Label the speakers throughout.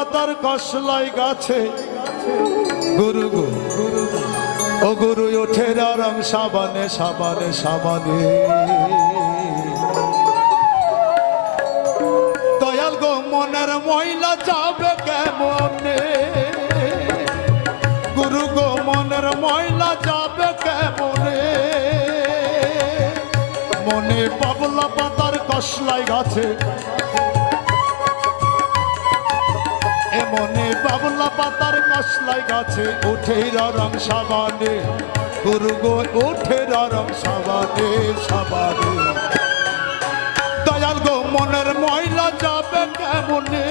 Speaker 1: পাতার কসলাই গাছে। গুরু গো, ও গুরু ওঠে রং সাবানে সাবানে সাবানে। দয়াল গো, মনের ময়লা যাবে কেমনে? গুরু গো, মনের ময়লা যাবে কেমনে? মনে পাবলা পাতার কসলাই গাছে। মনে বাবলা পাতার কসলাই গাছে উঠে রং সাবানে। গুরু গো উঠে রং সাবানে সাবানে। দয়াল গো, মনের ময়লা যাবে কেমনে?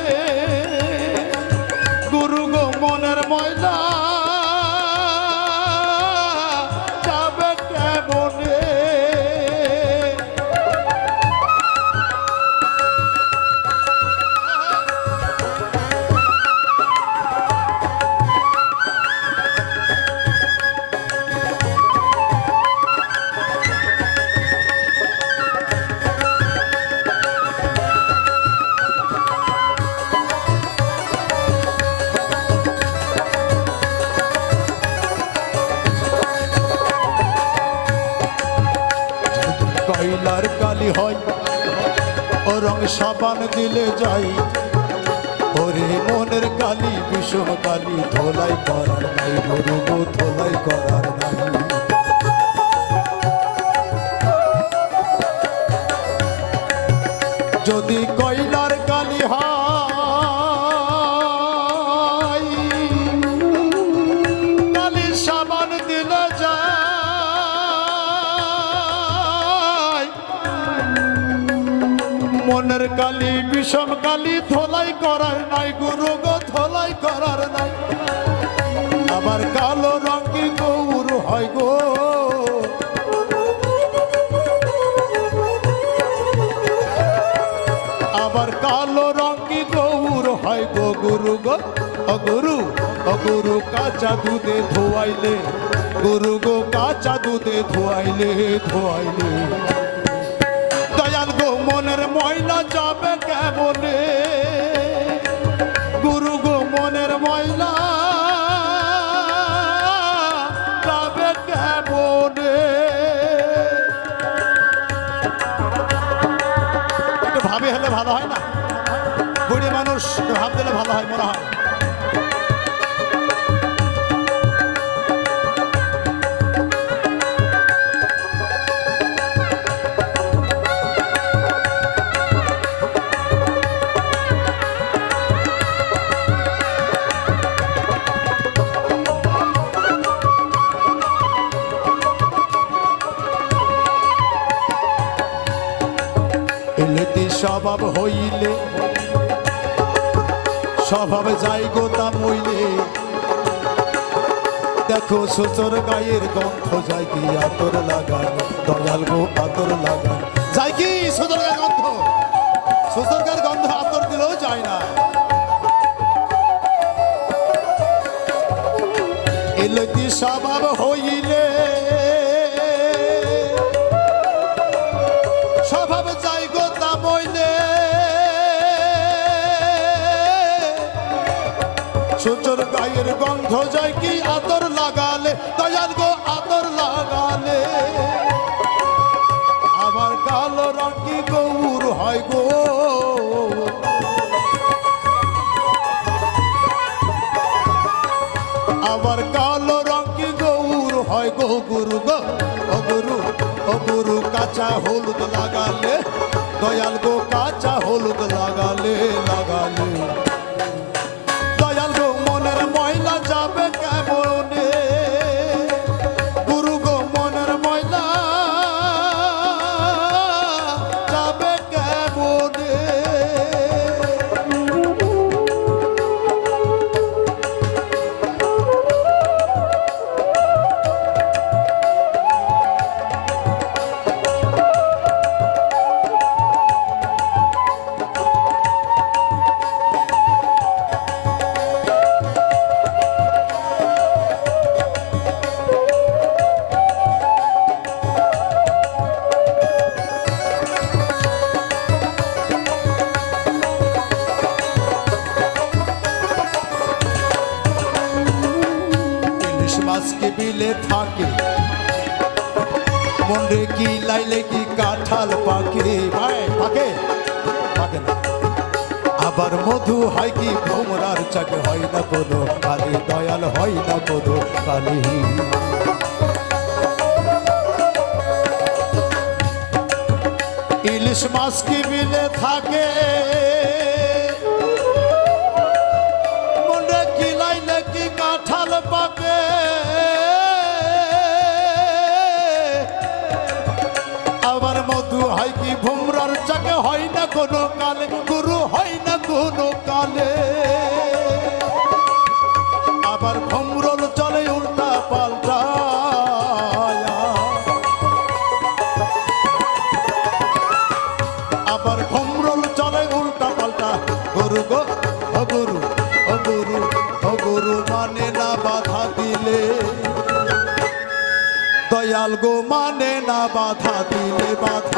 Speaker 1: গুরু গো, মনের ময়লা হয় ও রং সাবান দিলে যাই। ওরে মনের কালি, বিষম কালি, ধোলাই করার নাই গো ধোলাই করার নাই। যদি মনের কালি বিষম কালি ধোলাই করার নাই, গুরু গো, ধোলাই করার নাই। আবার কালো রঙি গৌর হয় গো। আবার কালো রঙি গৌর হয় গো, গুরু গো। ও গুরু ও গুরু, কাঁচা দুধে ধোয়াইলে, গুরু গো, কাঁচা দুধে ধোয়াইলে ধোয়াইলে। কেমনে? গুরু গো মনের ময়লা যাবে কেমনে? একটু ভাবে হলে ভালো হয় না? বুড়ি মানুষ ভাব দিলে ভালো হয়, মনে হয়। এলেতে স্বভাব হইলে, স্বভাব যাই গোতা মইলে। দেখো সুচর গায়ের গন্ধ যাই কি আতর লাগান, দয়াল গো আতর লাগান। যাই কি সুচর গায়ের গন্ধ? সুচর গায়ের গন্ধ আতর দিলেও যায় না। এলতি স্বভাব সূর্যর গায়ের গন্ধ যায় কি আতর লাগালে? দয়াল গো, আতর লাগালে। আবার কালো রঙি গৌর হয় গো। আবার কালো রঙি গৌর হয় গো, গুরু গো। ও গুরু ও গুরু, কাঁচা হলুদ লাগালে। দয়াল গো মাসকে বিলে থাকে। মন্ডে কি লাইলে কি কাঁঠাল ভাই পাকে? পাকে না। আবার মধু হয় কি ভোমরার চাকে? হয় না কোনো কালি, দয়াল হয় না কোনো কালি। ইলিশ মাছ কি বিলে থাকে? হয় না কোনো কালে, গুরু হয় না কোনো কালে। আবার ভমরল চলে উল্টা পাল্টা। আবার ভমরল চলে উল্টা পাল্টা। গরু গো ও গরু ও গরু মানে না বাধা দিলে। দয়াল গো মানে না বাধা দিলে, বাধা